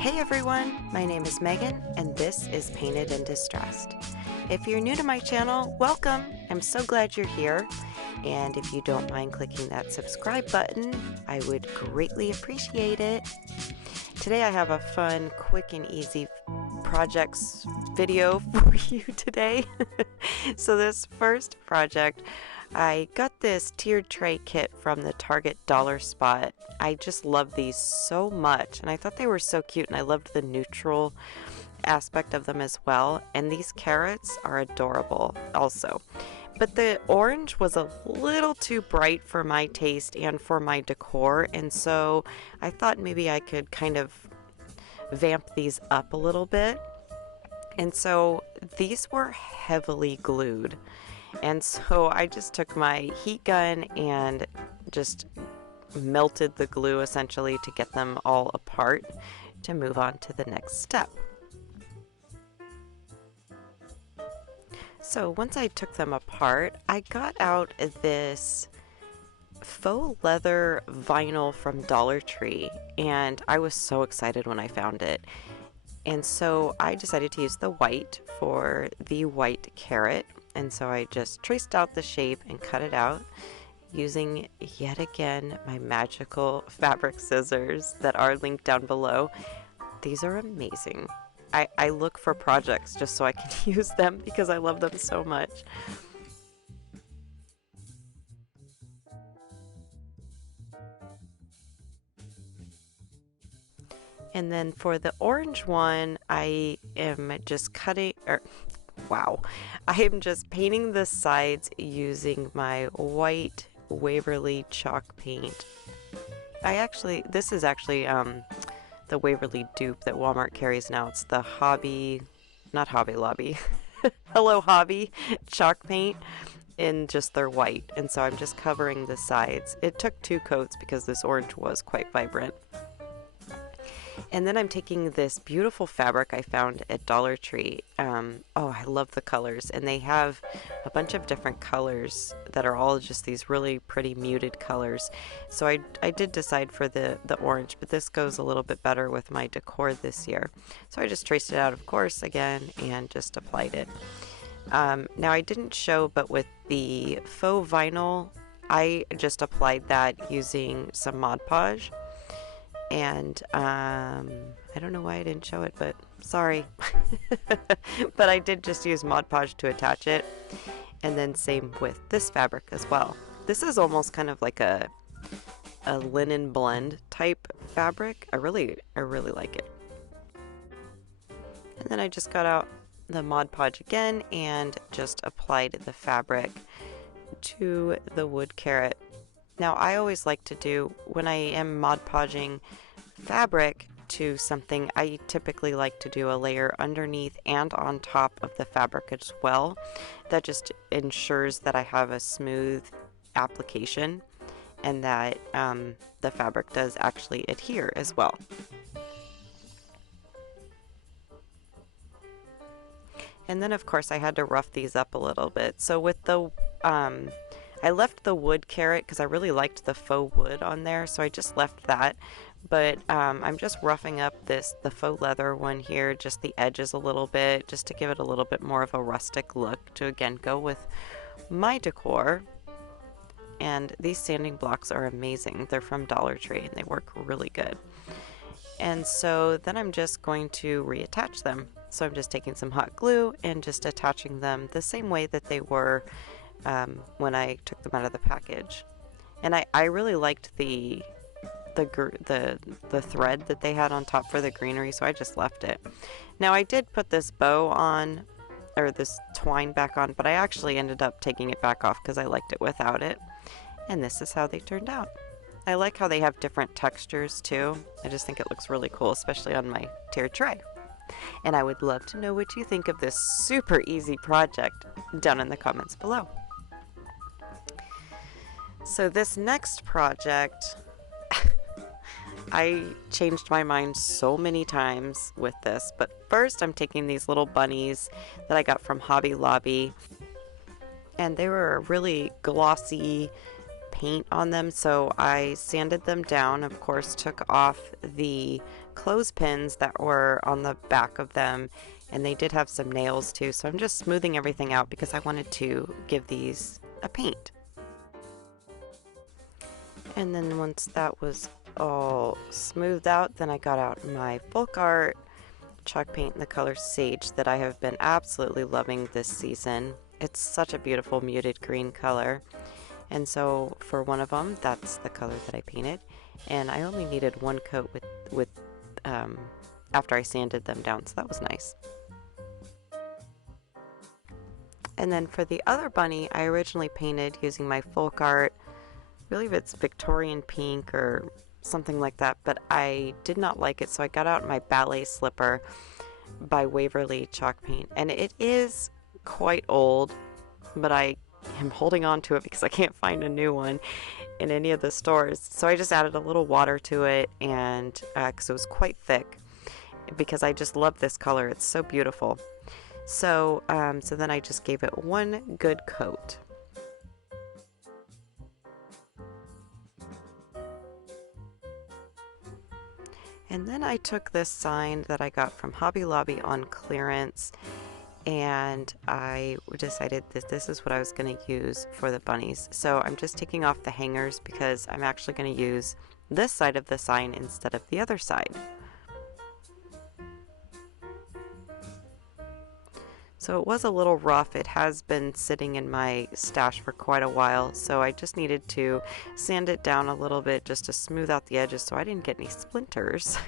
Hey everyone, my name is Megan and this is Painted and Distressed. If you're new to my channel, welcome! I'm so glad you're here, and if you don't mind clicking that subscribe button, I would greatly appreciate it. Today I have a fun, quick and easy projects video for you today. So this first project, I got this tiered tray kit from the Target dollar spot. I just love these so much, and I thought they were so cute, and I loved the neutral aspect of them as well. And these carrots are adorable also. But the orange was a little too bright for my taste and for my decor, and so I thought maybe I could kind of vamp these up a little bit. And so these were heavily glued. And so I just took my heat gun and just melted the glue essentially to get them all apart to move on to the next step. So once I took them apart, I got out this faux leather vinyl from Dollar Tree, and I was so excited when I found it. And so I decided to use the white for the white carrot. And so I just traced out the shape and cut it out using, yet again, my magical fabric scissors that are linked down below. These are amazing. I look for projects just so I can use them because I love them so much. And then for the orange one, I am just I am just painting the sides using my white Waverly chalk paint. This is actually the Waverly dupe that Walmart carries now. It's the not Hobby Lobby, Hello Hobby chalk paint in just their white. And so I'm just covering the sides. It took 2 coats because this orange was quite vibrant. And then I'm taking this beautiful fabric I found at Dollar Tree. I love the colors, and they have a bunch of different colors that are all just these really pretty muted colors. So I did decide for the orange, but this goes a little bit better with my decor this year. So I just traced it out, of course, again, and just applied it. Now I didn't show, but with the faux vinyl, I just applied that using some Mod Podge. And I don't know why I didn't show it, but sorry. But I did just use Mod Podge to attach it. And then same with this fabric as well. This is almost kind of like a linen blend type fabric. I really like it. And then I just got out the Mod Podge again and just applied the fabric to the wood carrot. Now, I always like to do, when I am Mod Podging fabric to something, I typically like to do a layer underneath and on top of the fabric as well. That just ensures that I have a smooth application and that the fabric does actually adhere as well. And then, of course, I had to rough these up a little bit. So with the I left the wood carrot because I really liked the faux wood on there, so I just left that. But I'm just roughing up the faux leather one here, just the edges a little bit, just to give it a little bit more of a rustic look to, again, go with my decor. And these sanding blocks are amazing. They're from Dollar Tree, and they work really good. And so then I'm just going to reattach them. So I'm just taking some hot glue and just attaching them the same way that they were when I took them out of the package. And I really liked the thread that they had on top for the greenery, so I just left it. Now I did put this bow on, or this twine back on, but I actually ended up taking it back off because I liked it without it. And this is how they turned out. I like how they have different textures too. I just think it looks really cool, especially on my tiered tray. And I would love to know what you think of this super easy project down in the comments below. So this next project, I changed my mind so many times with this, but first I'm taking these little bunnies that I got from Hobby Lobby, and they were a really glossy paint on them, so I sanded them down, of course, took off the clothespins that were on the back of them, and they did have some nails too, so I'm just smoothing everything out because I wanted to give these a paint. And then once that was all smoothed out, then I got out my folk art chalk paint in the color Sage that I have been absolutely loving this season. It's such a beautiful muted green color. And so for one of them, that's the color that I painted. And I only needed one coat with after I sanded them down, so that was nice. And then for the other bunny, I originally painted using my folk art. I believe it's Victorian pink or something like that, but I did not like it, so I got out my ballet slipper by Waverly chalk paint. And it is quite old, but I am holding on to it because I can't find a new one in any of the stores. So I just added a little water to it, and because it was quite thick, because I just love this color. It's so beautiful. So then I just gave it one good coat. And then I took this sign that I got from Hobby Lobby on clearance, and I decided that this is what I was going to use for the bunnies. So I'm just taking off the hangers because I'm actually going to use this side of the sign instead of the other side. So it was a little rough. It has been sitting in my stash for quite a while, so I just needed to sand it down a little bit just to smooth out the edges so I didn't get any splinters.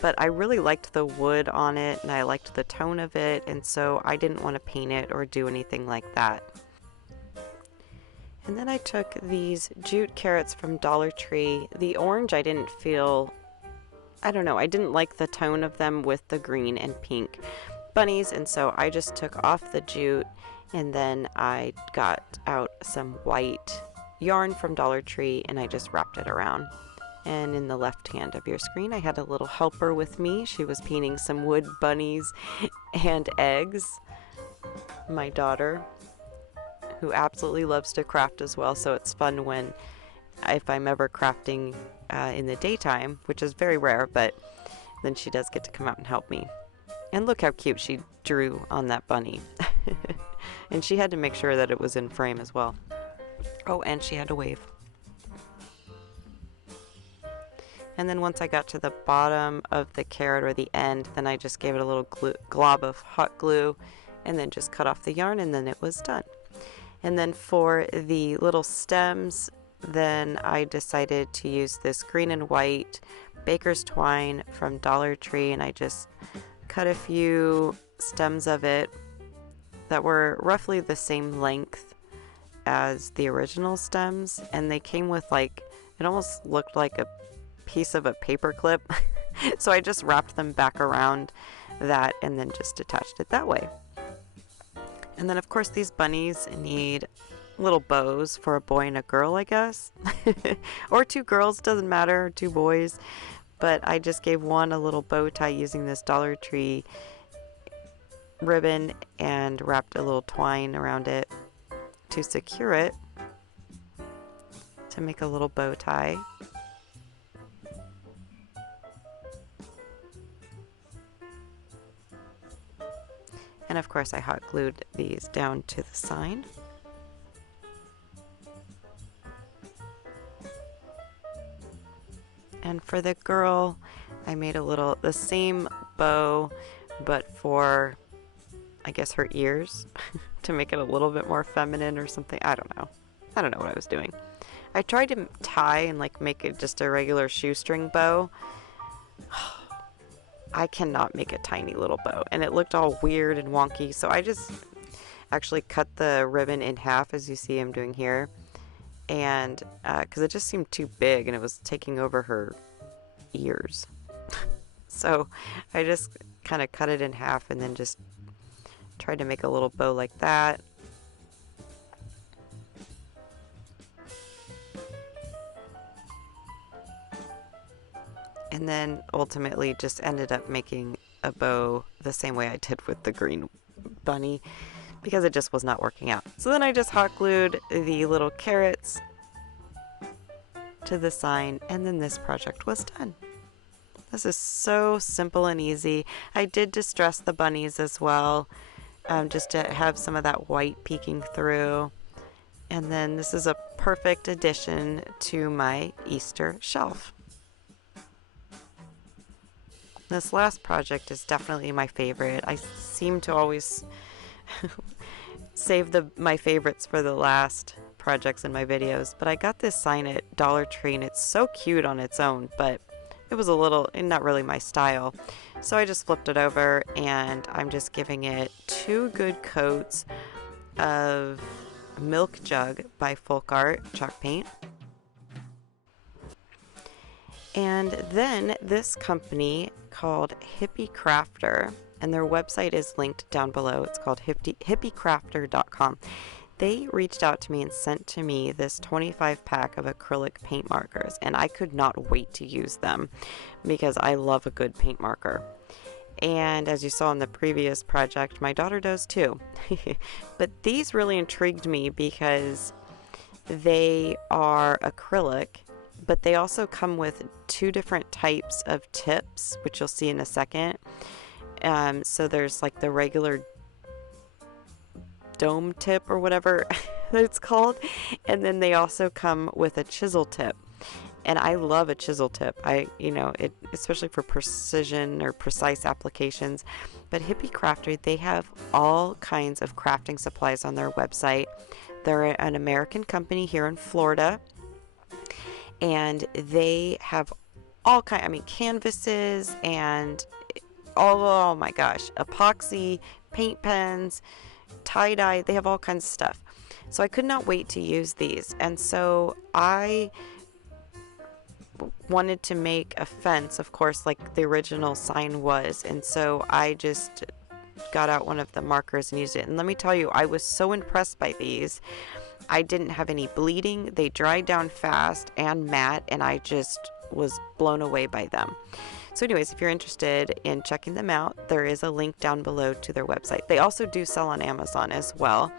But I really liked the wood on it, and I liked the tone of it, and so I didn't want to paint it or do anything like that. And then I took these jute carrots from Dollar Tree. The orange I didn't feel, I don't know, I didn't like the tone of them with the green and pink bunnies, and so I just took off the jute, and then I got out some white yarn from Dollar Tree and I just wrapped it around. And in the left hand of your screen I had a little helper with me. She was painting some wood bunnies and eggs. My daughter, who absolutely loves to craft as well, so it's fun when, if I'm ever crafting in the daytime, which is very rare, but then she does get to come out and help me. And look how cute she drew on that bunny. And she had to make sure that it was in frame as well. Oh, and she had to wave. And then once I got to the bottom of the carrot, or the end, then I just gave it a little glob of hot glue and then just cut off the yarn, and then it was done. And then for the little stems, then I decided to use this green and white baker's twine from Dollar Tree, and I just cut a few stems of it that were roughly the same length as the original stems, and they came with, like, it almost looked like a piece of a paper clip. So I just wrapped them back around that and then just attached it that way. And then of course these bunnies need little bows for a boy and a girl, I guess. Or two girls, doesn't matter, or two boys. But I just gave one a little bow tie using this Dollar Tree ribbon and wrapped a little twine around it to secure it to make a little bow tie. And of course I hot glued these down to the sign. And for the girl, I made the same bow, but for, I guess, her ears, to make it a little bit more feminine or something. I don't know. I don't know what I was doing. I tried to tie and like make it just a regular shoestring bow. I cannot make a tiny little bow, and it looked all weird and wonky, so I just actually cut the ribbon in half, as you see I'm doing here. And because it just seemed too big and it was taking over her ears. So I just kind of cut it in half and then just tried to make a little bow like that. And then ultimately just ended up making a bow the same way I did with the green bunny, because it just was not working out. So then I just hot glued the little carrots to the sign, and then this project was done. This is so simple and easy. I did distress the bunnies as well, just to have some of that white peeking through. And then this is a perfect addition to my Easter shelf. This last project is definitely my favorite. I seem to always save my favorites for the last projects in my videos, but I got this sign at Dollar Tree and it's so cute on its own, but it was a little, not really my style. So I just flipped it over and I'm just giving it 2 good coats of Milk Jug by Folk Art chalk paint. And then this company called Hippie Crafter, and their website is linked down below. It's called hippiecrafter.com. They reached out to me and sent to me this 25 pack of acrylic paint markers, and I could not wait to use them because I love a good paint marker. And as you saw in the previous project, my daughter does too. But these really intrigued me because they are acrylic, but they also come with 2 different types of tips, which you'll see in a second. So there's like the regular dome tip or whatever it's called, and then they also come with a chisel tip. And I love a chisel tip. It especially for precision or precise applications. But Hippie Crafter, they have all kinds of crafting supplies on their website. They're an American company here in Florida, and they have all canvases and oh my gosh, epoxy, paint pens, tie-dye. They have all kinds of stuff. So I could not wait to use these, and so I wanted to make a fence, of course, like the original sign was, and so I just got out one of the markers and used it. And let me tell you, I was so impressed by these. I didn't have any bleeding. They dried down fast and matte, and I just was blown away by them. So anyways, if you're interested in checking them out, there is a link down below to their website. They also do sell on Amazon as well,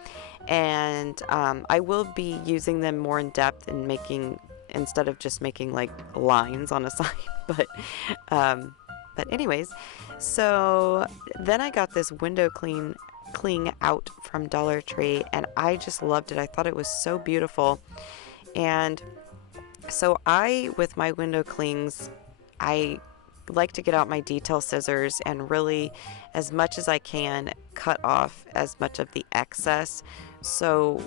and I will be using them more in depth and making, instead of just making like lines on a sign. But anyways, so then I got this window cling out from Dollar Tree, and I just loved it. I thought it was so beautiful. And so with my window clings, I like to get out my detail scissors and really, as much as I can, cut off as much of the excess, so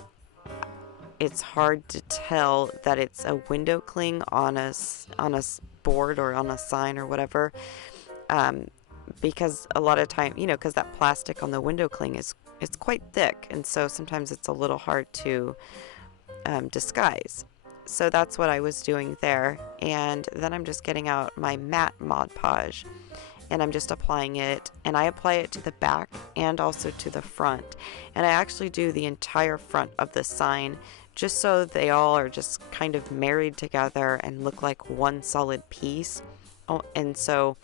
it's hard to tell that it's a window cling on a board or on a sign or whatever, because a lot of time, because that plastic on the window cling it's quite thick, and so sometimes it's a little hard to disguise. So that's what I was doing there. And then I'm just getting out my matte Mod Podge, and I'm just applying it, and I apply it to the back and also to the front. And I actually do the entire front of the sign just so they all are just kind of married together and look like one solid piece. And so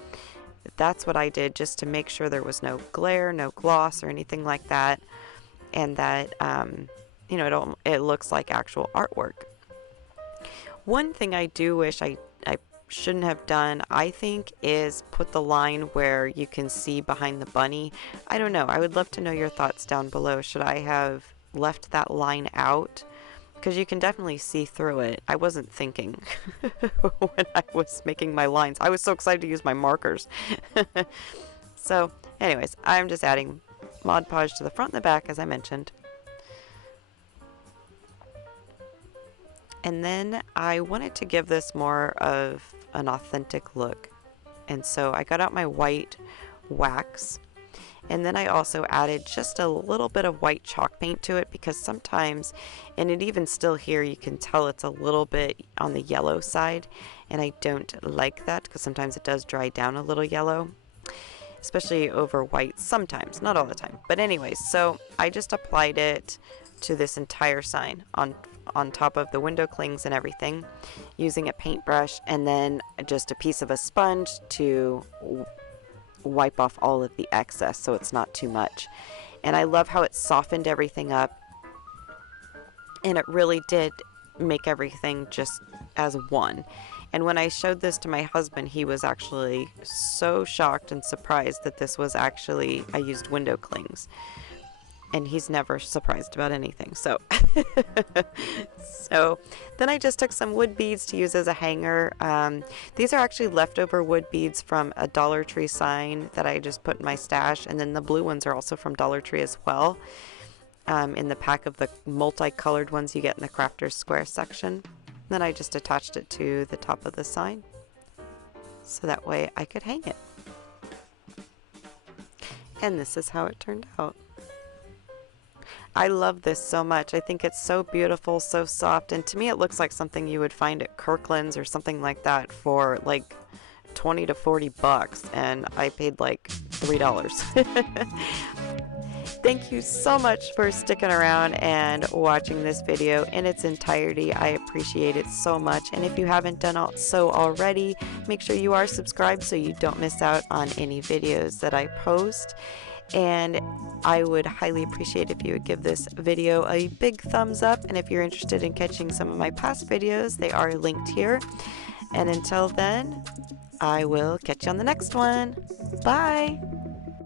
that's what I did, just to make sure there was no glare, no gloss or anything like that, and that it looks like actual artwork. One thing I do wish I shouldn't have done, I think, is put the line where you can see behind the bunny. I don't know. I would love to know your thoughts down below. Should I have left that line out? Because you can definitely see through it. I wasn't thinking when I was making my lines. I was so excited to use my markers. So anyways, I'm just adding Mod Podge to the front and the back, as I mentioned. And then I wanted to give this more of an authentic look. And so I got out my white wax, and then I also added just a little bit of white chalk paint to it, because sometimes, and it even still here, you can tell it's a little bit on the yellow side, and I don't like that because sometimes it does dry down a little yellow, especially over white sometimes, not all the time. But anyways, so I just applied it to this entire sign on top of the window clings and everything, using a paintbrush, and then just a piece of a sponge to wipe off all of the excess so it's not too much. And I love how it softened everything up, and it really did make everything just as one. And when I showed this to my husband, he was actually so shocked and surprised that this was actually, I used window clings. And he's never surprised about anything. So, so then I just took some wood beads to use as a hanger. These are actually leftover wood beads from a Dollar Tree sign that I just put in my stash. And then the blue ones are also from Dollar Tree as well. In the pack of the multicolored ones you get in the Crafter's Square section. Then I just attached it to the top of the sign, so that way I could hang it. And this is how it turned out. I love this so much. I think it's so beautiful, so soft, and to me it looks like something you would find at Kirkland's or something like that for like 20 to 40 bucks, and I paid like $3. Thank you so much for sticking around and watching this video in its entirety. I appreciate it so much. And if you haven't done so already, make sure you are subscribed so you don't miss out on any videos that I post. And I would highly appreciate if you would give this video a big thumbs up. And if you're interested in catching some of my past videos, they are linked here. And until then, I will catch you on the next one. Bye!